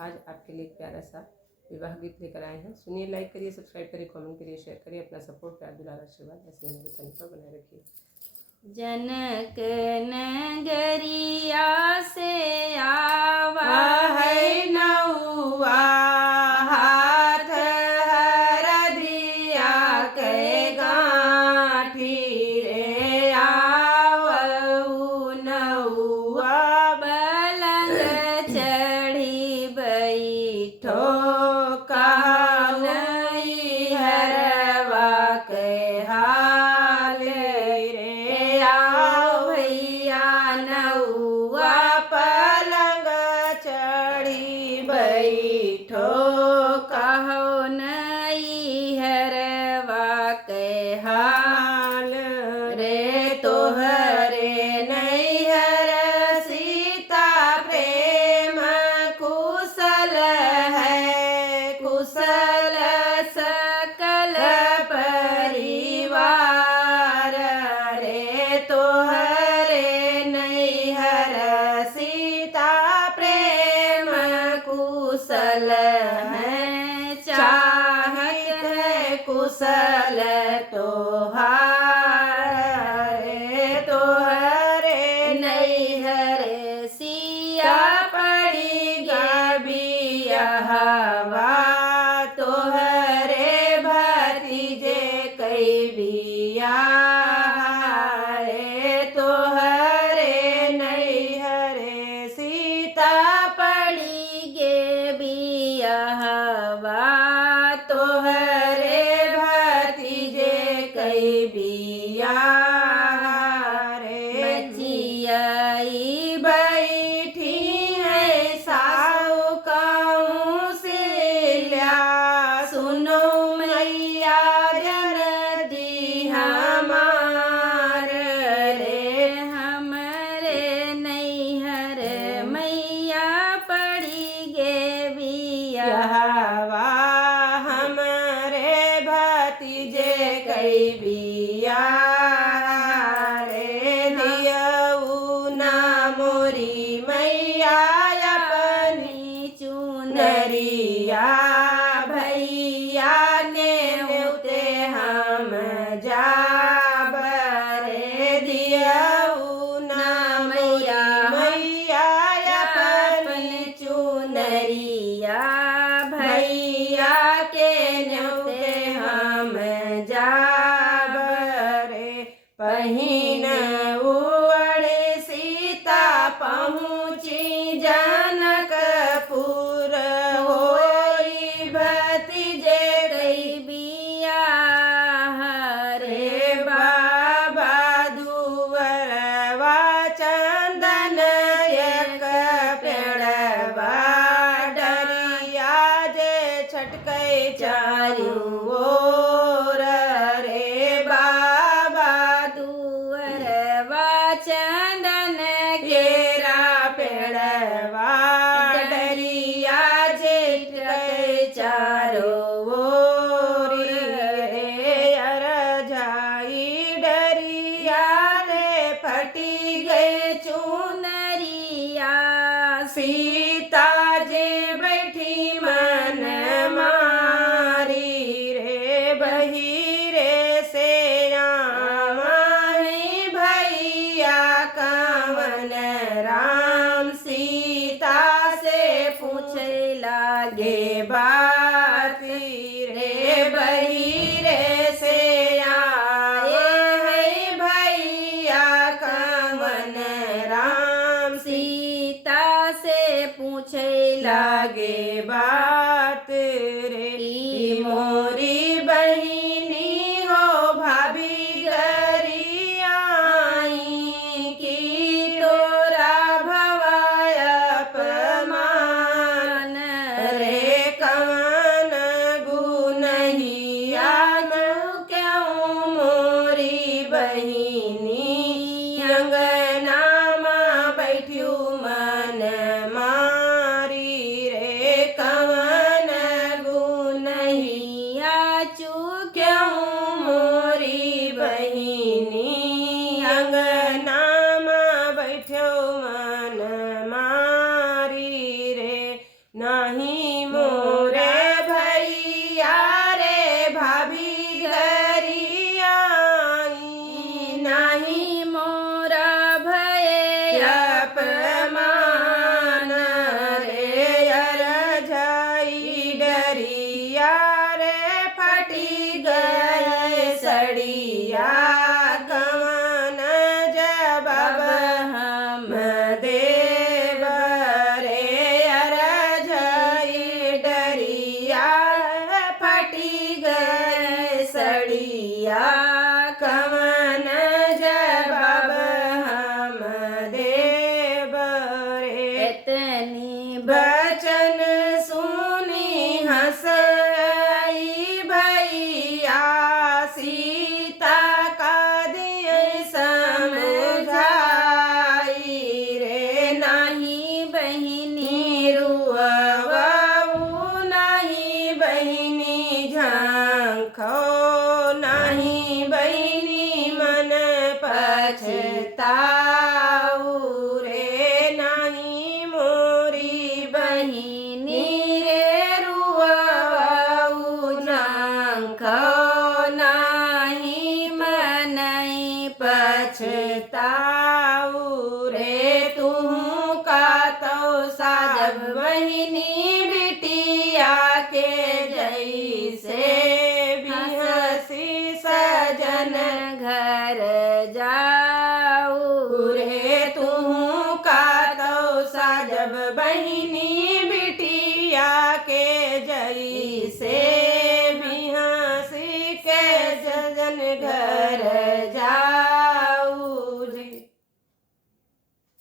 आज आपके लिए एक प्यारा सा विवाह गीत लेकर आए हैं। सुनिए, लाइक करिए, सब्सक्राइब करिए, कमेंट करिए, शेयर करिए। अपना सपोर्ट, प्यार, दुलार, आशीर्वाद ऐसे ही मेरे चैनल पर बनाए रखिए। जनक नगरिया से आवा है नौआ, हाथ हरदिया के गांठी रे आवऊ नौआ, पलंग चढ़ी बैठो कहनई हरवा के हाल रे आओ भैया नौआ, पलंग चढ़ी बैठो कहो नई हरवा के हाल रे। तोहरे नैहर सीता प्रेम कुशल है, कुशल सकल परिवार रे। तोहरे नैहर सीता प्रेम कुशल है, चाहत है कुशल तोहार रे। तोहरे नैहर सिया पड़ी बियाहवा, तोहरे भतीजे कई बियाह रे। तोहरे नैहर सीता पड़ी गे बियाहवा, तोहरे भतीजे कई बियाह रे। बचियाई बैठी है साउ कौंसिल्या, सुनो मैया जन दी हमार रे। हमरे नैहर मैया पड़ी गे बियाहवा, हमरे भतीजे कई बियाह रे। दियऊ ना मोरी मैया अपनी चुनरिया, भैया ने होते हम जाब रे। दियऊ ना मैया मैया अपनी चुनरिया, भैया के न्योते हम जाब रे। पहिन उड़े सीता पहुँची जनकपुर, होई भतीजे कई बियाह रे। बाबा दुवरवा चंदन एक पेड़वा, डरिया जे छटकै चारू ओर रे। बाबा दुवरवा चंदन केरा पेड़वा, डरिया जे छटकै चारो ओर रे। अरझाई डरिया रे फटी गए चुनरिया, सीता जे बैठी मन मारी रे। बहिरे से आवाई भैया कवन राम, सीता से पूछे लागे बात रे। बहिरे से आए हैं भैया कवन राम, सीता से पूछे लागे बात रे। ई मोरी बहिनी हो भाभी गरी आई, की तोरा भवाय अपमान रे। कवन गुनहिया क्यों मोरी बहिनी, अंगना में बैठ्यू मन मारी रे। कवन गुनहिया नाही मोरे भैया रे भाभी घरी आई नाही मोरा भय अपमान रे अरझाई डरिया रे फटी गए सड़िया कवन जवाब हम देव रे अरझाई डरिया फटी गए सड़िया कवन जवाब हम देव रे इतनी बचन सुनी हंसई भैया सीता का दिए समझाई रे नाही बहिनी रुआऊ नाही बहिनी झांखो नाही बहिनी मन पछताऊ रे नाही मोरी बहिनी रे रुआऊ झांखो नाही मनई पछताऊ रे तू का तो साजब बहिनी बिटिया के जैसे बिहसी सजन घर जाऊ रे तू का तो साजब बहिनी